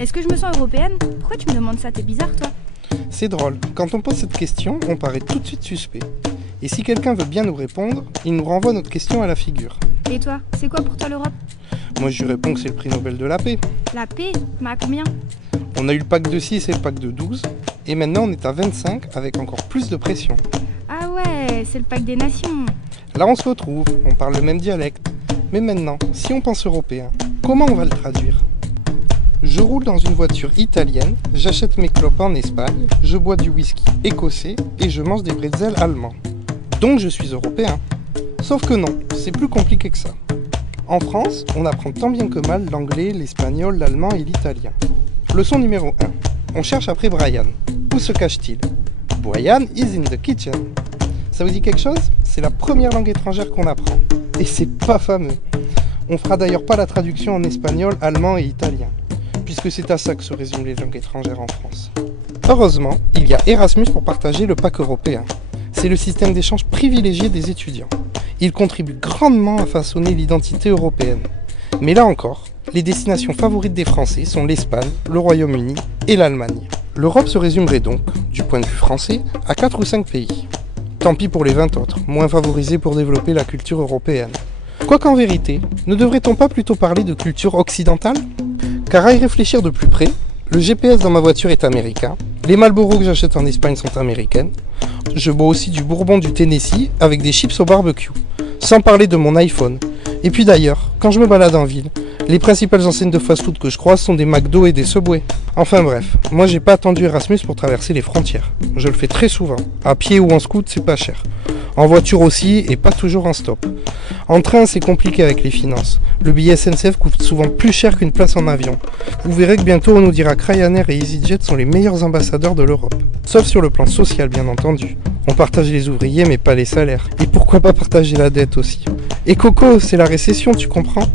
Est-ce que je me sens européenne? Pourquoi tu me demandes ça? T'es bizarre, toi. C'est drôle, quand on pose cette question, on paraît tout de suite suspect. Et si quelqu'un veut bien nous répondre, il nous renvoie notre question à la figure. Et toi, c'est quoi pour toi l'Europe? Moi je lui réponds que c'est le prix Nobel de la paix. La paix? Mais à combien? On a eu le pacte de 6 et le pacte de 12, et maintenant on est à 25 avec encore plus de pression. Ah ouais, c'est le pacte des nations. Là on se retrouve, on parle le même dialecte. Mais maintenant, si on pense européen, comment on va le traduire? Je roule dans une voiture italienne, j'achète mes clopes en Espagne, je bois du whisky écossais et je mange des bretzels allemands. Donc je suis européen. Sauf que non, c'est plus compliqué que ça. En France, on apprend tant bien que mal l'anglais, l'espagnol, l'allemand et l'italien. Leçon numéro 1. On cherche après Brian. Où se cache-t-il? Brian is in the kitchen. Ça vous dit quelque chose? C'est la première langue étrangère qu'on apprend. Et c'est pas fameux. On fera d'ailleurs pas la traduction en espagnol, allemand et italien, puisque c'est à ça que se résument les langues étrangères en France. Heureusement, il y a Erasmus pour partager le pack européen. C'est le système d'échange privilégié des étudiants. Il contribue grandement à façonner l'identité européenne. Mais là encore, les destinations favorites des Français sont l'Espagne, le Royaume-Uni et l'Allemagne. L'Europe se résumerait donc, du point de vue français, à 4 ou 5 pays. Tant pis pour les 20 autres, moins favorisés pour développer la culture européenne. Quoiqu'en vérité, ne devrait-on pas plutôt parler de culture occidentale? Car à y réfléchir de plus près, le GPS dans ma voiture est américain, les Marlboro que j'achète en Espagne sont américaines, je bois aussi du bourbon du Tennessee avec des chips au barbecue, sans parler de mon iPhone. Et puis d'ailleurs, quand je me balade en ville, les principales enseignes de fast-food que je croise sont des McDo et des Subway. Enfin bref, moi j'ai pas attendu Erasmus pour traverser les frontières. Je le fais très souvent. À pied ou en scoot, c'est pas cher. En voiture aussi, et pas toujours en stop. En train, c'est compliqué avec les finances. Le billet SNCF coûte souvent plus cher qu'une place en avion. Vous verrez que bientôt on nous dira que Ryanair et EasyJet sont les meilleurs ambassadeurs de l'Europe. Sauf sur le plan social, bien entendu. On partage les ouvriers, mais pas les salaires. Et pourquoi pas partager la dette aussi? Et Coco, c'est la récession, tu comprends?